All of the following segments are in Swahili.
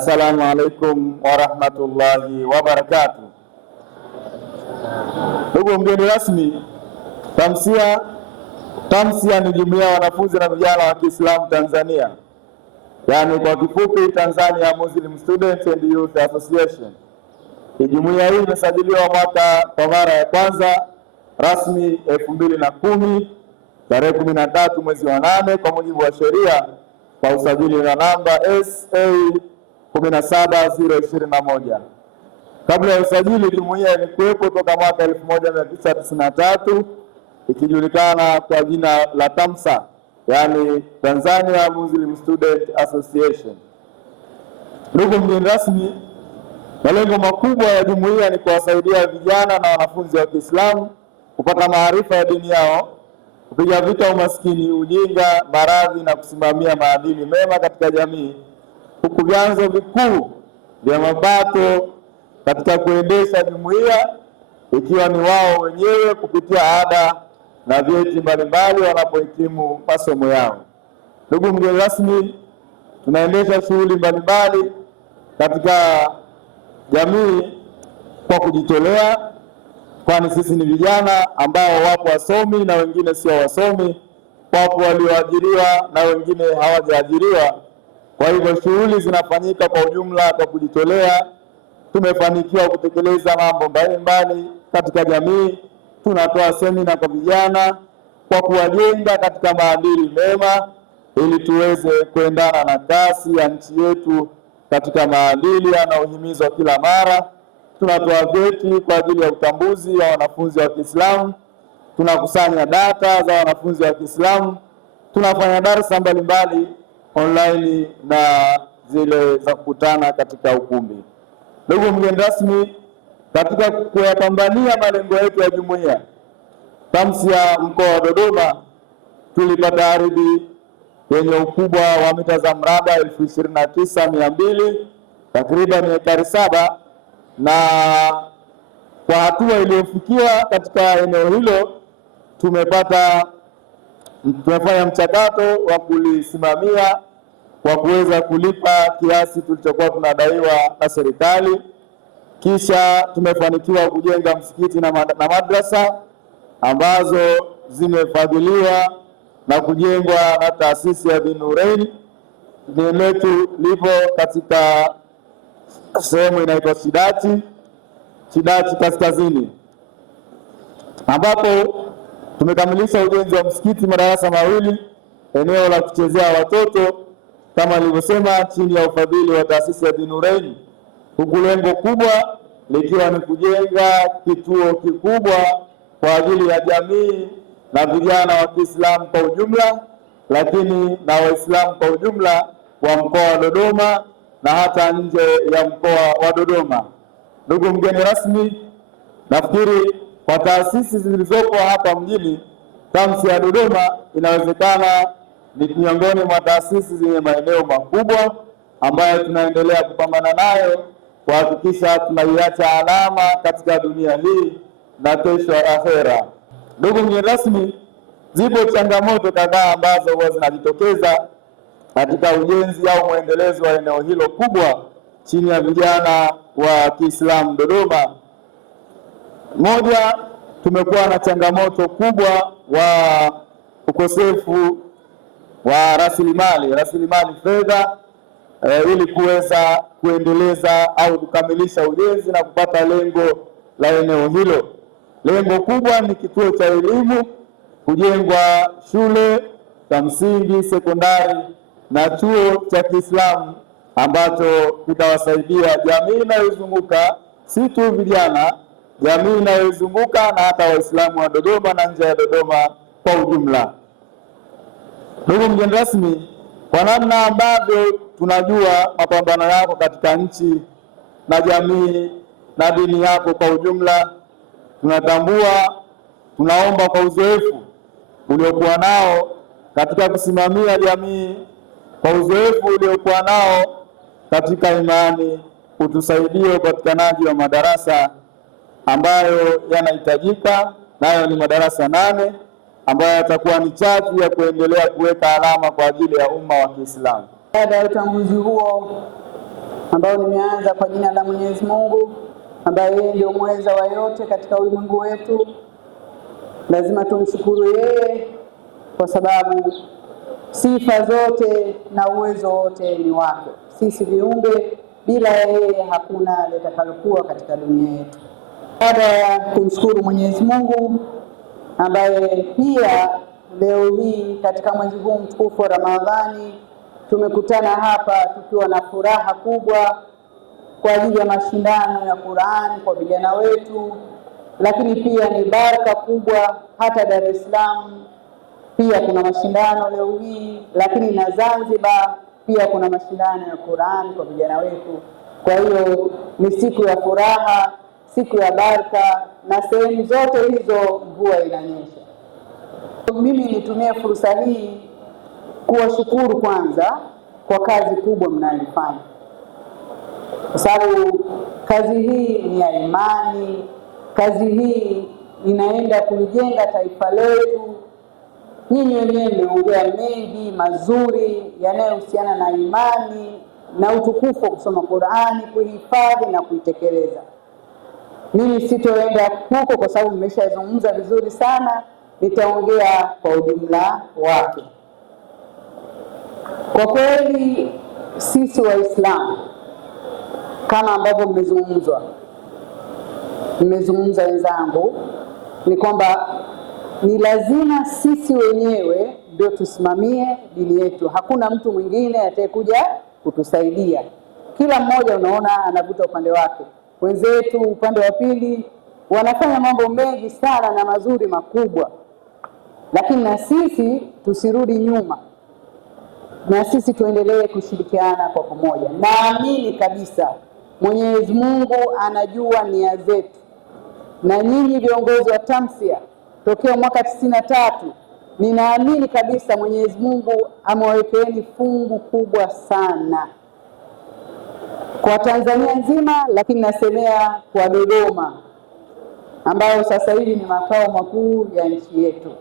Assalamu alaikum warahmatullahi wabarakatuh. Ndugu mgeni rasmi, TAMSIA ni jumuiya ya wanafunzi na vijana wa Kiislamu Tanzania, yaani kwa kifupi Tanzania Muslim Students and Youth Association. Jumuiya hii imesajiliwa kwa mara ya kwanza rasmi 2010 tarehe 13 mwezi wa 8 kwa mujibu wa sheria kwa usajili na namba SA 17021. Kabla ya usajili, jumuiya ilikuwepo toka mwaka 1993 ikijulikana kwa jina la TAMSA, yani Tanzania Muslim Student Association. Ndugu mgeni rasmi, malengo makubwa ya jumuiya ni kuwasaidia vijana na wanafunzi wa Kiislamu kupata maarifa ya dini yao, kupiga vita umaskini, ujinga, maradhi na kusimamia maadili mema katika jamii, huku vyanzo vikuu vya mapato katika kuendesha jumuiya ikiwa ni wao wenyewe kupitia ada na vyeti mbalimbali wanapohitimu masomo yao. Ndugu mgeni rasmi, tunaendesha shughuli mbalimbali katika jamii kwa kujitolea, kwani sisi ni vijana ambao wapo wasomi na wengine sio wasomi, wapo walioajiriwa na wengine hawajaajiriwa. Kwa hivyo shughuli zinafanyika kwa ujumla kwa kujitolea. Tumefanikiwa kutekeleza mambo mbalimbali katika jamii. Tunatoa semina kwa vijana kwa kuwajenga katika maadili mema ili tuweze kuendana na kasi ya nchi yetu katika maadili yanayohimizwa kila mara. Tunatoa vyeti kwa ajili ya utambuzi wa wanafunzi wa Kiislamu. Tunakusanya data za wanafunzi wa Kiislamu. Tunafanya darasa mbalimbali online na zile za kukutana katika ukumbi. Ndugu mgeni rasmi, katika kuyapambania malengo yetu ya jumuiya, TAMSIA mkoa wa Dodoma tulipata ardhi yenye ukubwa wa mita za mraba 29,200 takriban ekari 7, na kwa hatua iliyofikiwa katika eneo hilo tumefanya mchakato wa kulisimamia kwa kuweza kulipa kiasi tulichokuwa tunadaiwa na serikali. Kisha tumefanikiwa kujenga msikiti na madrasa ambazo zimefadhiliwa na kujengwa na taasisi ya Nurain. Eneo letu lipo katika sehemu inaitwa Shidati Kaskazini, ambapo tumekamilisha ujenzi wa msikiti, madarasa mawili, eneo la kuchezea watoto kama nilivyosema, chini ya ufadhili wa taasisi ya Nurain, huku lengo kubwa likiwa ni kujenga kituo kikubwa kwa ajili ya jamii na vijana wa Kiislamu kwa ujumla, lakini na Waislamu kwa ujumla wa mkoa wa Dodoma na hata nje ya mkoa wa Dodoma. Ndugu mgeni rasmi, nafikiri kwa taasisi zilizopo hapa mjini, TAMSIA Dodoma inawezekana ni miongoni mwa taasisi zenye maeneo makubwa ambayo tunaendelea kupambana nayo kuhakikisha tunaiacha alama katika dunia hii na kesho akhera. Ndugu mgeni rasmi, zipo changamoto kadhaa ambazo huwa zinajitokeza katika ujenzi au mwendelezo wa eneo hilo kubwa chini ya vijana wa Kiislamu Dodoma. Moja, tumekuwa na changamoto kubwa wa ukosefu wa rasilimali fedha ili kuweza kuendeleza au kukamilisha ujenzi na kupata lengo la eneo hilo. Lengo kubwa ni kituo cha elimu, kujengwa shule za msingi, sekondari na chuo cha Kiislamu ambacho kitawasaidia jamii inayozunguka, si tu vijana, jamii inayozunguka na hata Waislamu wa Dodoma na nje ya Dodoma kwa ujumla. Ndugu mgeni rasmi, kwa namna ambavyo tunajua mapambano yako katika nchi na jamii na dini yako kwa ujumla, tunatambua, tunaomba kwa uzoefu uliokuwa nao katika kusimamia jamii, kwa uzoefu uliokuwa nao katika imani, utusaidie upatikanaji wa madarasa ambayo yanahitajika, nayo ni madarasa 8 ambayo yatakuwa ni chachu ya kuendelea kuweka alama kwa ajili ya umma wa Kiislamu. Baada ya utangulizi huo, ambao nimeanza kwa jina la Mwenyezi Mungu ambaye yeye ndio mweza wa yote katika ulimwengu wetu. Lazima tumshukuru yeye kwa sababu sifa zote na uwezo wote ni wake. Sisi viumbe, bila yeye hakuna litakalokuwa katika dunia yetu. Baada ya kumshukuru Mwenyezi Mungu ambaye pia leo hii katika mwezi huu mtukufu wa Ramadhani tumekutana hapa tukiwa na furaha kubwa kwa ajili ya mashindano ya Qur'an kwa vijana wetu, lakini pia ni baraka kubwa hata Dar es Salaam pia kuna mashindano leo hii, lakini na Zanzibar pia kuna mashindano ya Qur'an kwa vijana wetu. Kwa hiyo ni siku ya furaha, siku ya baraka, na sehemu zote hizo mvua inanyesha. Mimi nitumie fursa hii kuwashukuru kwanza kwa kazi kubwa mnayoifanya, kwa sababu kazi hii ni ya imani. Kazi hii inaenda kulijenga taifa letu. Nyinyi wenyewe mmeongea mengi mazuri yanayohusiana na imani na utukufu wa kusoma Qur'ani, kuhifadhi na kuitekeleza. Mimi sitoenda huko kwa sababu mmeshazungumza vizuri sana, nitaongea kwa ujumla wake. Kwa kweli sisi Waislamu kama ambavyo mmezungumza wenzangu, ni kwamba ni lazima sisi wenyewe ndio tusimamie dini yetu. Hakuna mtu mwingine atakayekuja kutusaidia. Kila mmoja unaona anavuta upande wake. Wenzetu upande wa pili wanafanya mambo mengi sana na mazuri makubwa, lakini na sisi tusirudi nyuma, na sisi tuendelee kushirikiana kwa pamoja. Naamini kabisa Mwenyezi Mungu anajua nia zetu, na nyinyi viongozi wa Tamsia tokea mwaka 93 ninaamini kabisa Mwenyezi Mungu amewawekeeni fungu kubwa sana kwa Tanzania nzima, lakini nasemea kwa Dodoma ambayo sasa hivi ni makao makuu ya nchi yetu.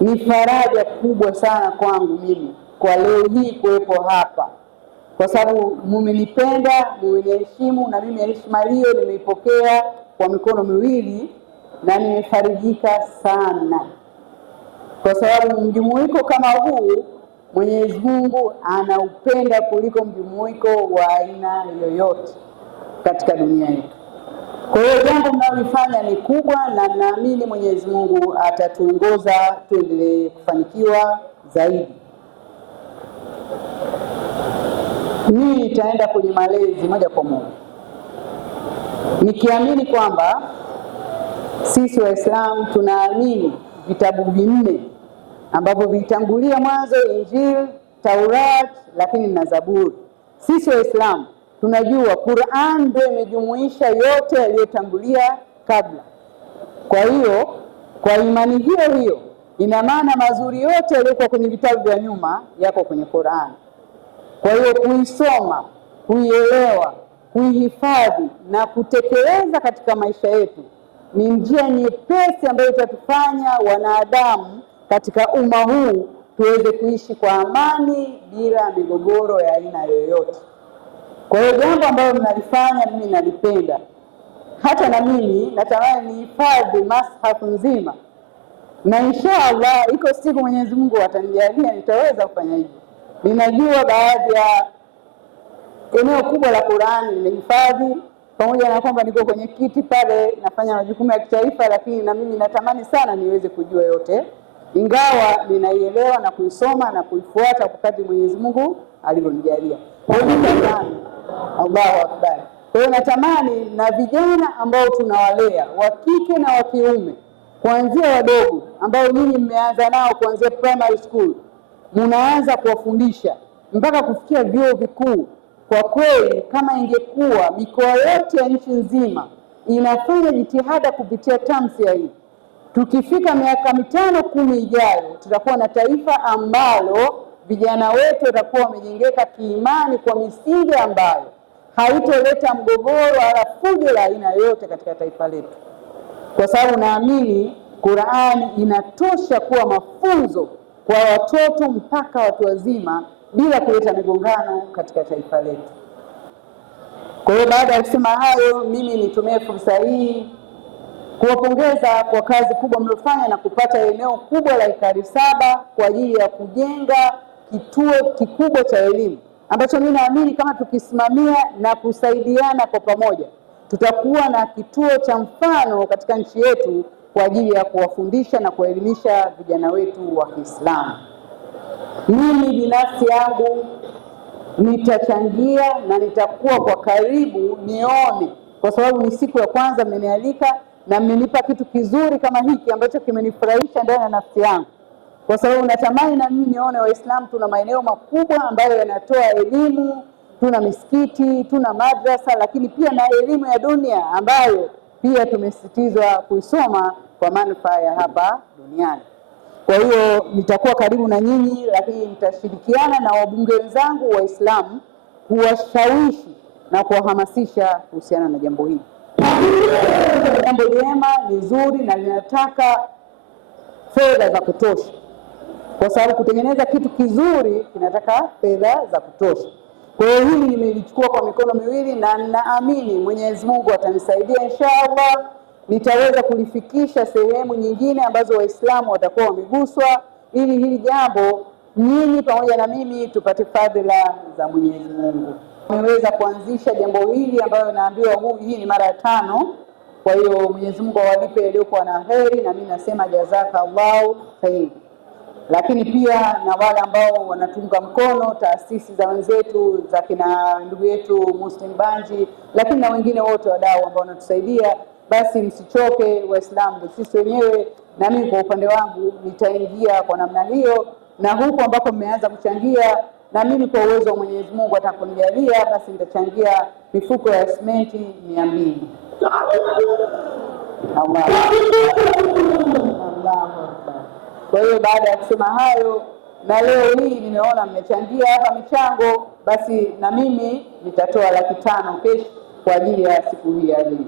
Ni faraja kubwa sana kwangu mimi kwa leo hii kuwepo hapa, kwa sababu mmenipenda, mmeniheshimu, na mimi heshima hiyo nimeipokea kwa mikono miwili na nimefarijika sana, kwa sababu mjumuiko kama huu Mwenyezi Mungu anaupenda kuliko mjumuiko wa aina yoyote katika dunia yetu. Kwa hiyo jambo mnalofanya ni kubwa, na naamini Mwenyezi Mungu atatuongoza tuendelee kufanikiwa zaidi. Mimi nitaenda kwenye malezi moja kwa moja, nikiamini kwamba sisi Waislamu tunaamini vitabu vinne ambavyo vitangulia mwanzo: Injili, Taurat, lakini na Zaburi. Sisi Waislamu tunajua Qur'an ndio imejumuisha yote yaliyotangulia kabla. Kwa hiyo kwa imani hiyo hiyo, ina maana mazuri yote yaliyokuwa kwenye vitabu vya nyuma yako kwenye Qur'an. Kwa hiyo kuisoma, kuielewa, kuihifadhi na kutekeleza katika maisha yetu ni njia nyepesi ambayo itatufanya wanadamu katika umma huu tuweze kuishi kwa amani bila migogoro ya aina yoyote. Kwa hiyo jambo ambalo mnalifanya mimi nalipenda. Hata na mimi natamani nihifadhi mashafu nzima, na inshallah iko siku Mwenyezi Mungu atanijalia nitaweza kufanya hivyo. Ninajua baadhi ya eneo kubwa la Qur'ani nimehifadhi, pamoja na kwamba niko kwenye kiti pale nafanya majukumu ya kitaifa, lakini na mimi natamani sana niweze kujua yote, ingawa ninaielewa na kuisoma na kuifuata wakati Mwenyezi Mungu alivyonijalia. Kwa hiyo natamani, Allahu Akbar. Kwa hiyo natamani na vijana ambao tunawalea wa kike na wa kiume kuanzia wadogo, ambao nyinyi mmeanza nao kuanzia primary school, mnaanza kuwafundisha mpaka kufikia vyuo vikuu. Kwa kweli kama ingekuwa mikoa yote ya nchi nzima inafanya jitihada kupitia Tamsia hii, tukifika miaka 5-10 ijayo tutakuwa na taifa ambalo vijana wetu watakuwa wamejengeka kiimani kwa misingi ambayo haitoleta mgogoro wala fujo la aina yoyote katika taifa letu, kwa sababu naamini Qur'ani inatosha kuwa mafunzo kwa watoto mpaka watu wazima bila kuleta migongano katika taifa letu. Kwa hiyo baada ya kusema hayo, mimi nitumie fursa hii kuwapongeza kwa kazi kubwa mliofanya na kupata eneo kubwa la ekari 7 kwa ajili ya kujenga kituo kikubwa cha elimu ambacho mimi naamini kama tukisimamia na kusaidiana kwa pamoja tutakuwa na kituo cha mfano katika nchi yetu kwa ajili ya kuwafundisha na kuwaelimisha vijana wetu wa Kiislamu. Mimi binafsi yangu nitachangia na nitakuwa kwa karibu nione, kwa sababu ni siku ya kwanza mmenialika na mmenipa kitu kizuri kama hiki ambacho kimenifurahisha ndani ya nafsi yangu, kwa sababu natamani na mimi nione Waislamu tuna maeneo makubwa ambayo yanatoa elimu, tuna misikiti, tuna madrasa, lakini pia na elimu ya dunia ambayo pia tumesisitizwa kuisoma kwa manufaa ya hapa duniani. Kwa hiyo nitakuwa karibu na nyinyi, lakini nitashirikiana na wabunge wenzangu Waislamu kuwashawishi na kuwahamasisha kuhusiana na jambo hili. Jambo jema, ni zuri na linataka fedha za kutosha, kwa sababu kutengeneza kitu kizuri kinataka fedha za kutosha. Kwa hiyo hili nimelichukua kwa mikono miwili na naamini Mwenyezi Mungu atanisaidia inshallah, nitaweza kulifikisha sehemu nyingine ambazo Waislamu watakuwa wameguswa, ili hili jambo nyinyi pamoja na mimi tupate fadhila za Mwenyezi Mungu. Nimeweza kuanzisha jambo hili ambayo naambiwa hii ni mara ya 5. Kwa hiyo Mwenyezi Mungu awalipe yaliyokuwa na heri, na mimi nasema jazakallahu khair. Lakini pia na wale ambao wanatunga mkono taasisi za wenzetu za kina ndugu yetu Muslim Banji, lakini na wengine wote wadau ambao wanatusaidia, basi msichoke Waislamu, sisi wenyewe na mimi kwa upande wangu nitaingia kwa namna hiyo, na huko ambako mmeanza kuchangia na mimi kwa uwezo wa Mwenyezi Mungu atakunijalia, basi nitachangia mifuko ya simenti 200. Allah. Kwa hiyo baada ya kusema hayo, na leo hii nimeona mmechangia hapa michango, basi na mimi nitatoa 500,000 kesho kwa ajili ya siku hii ya leo.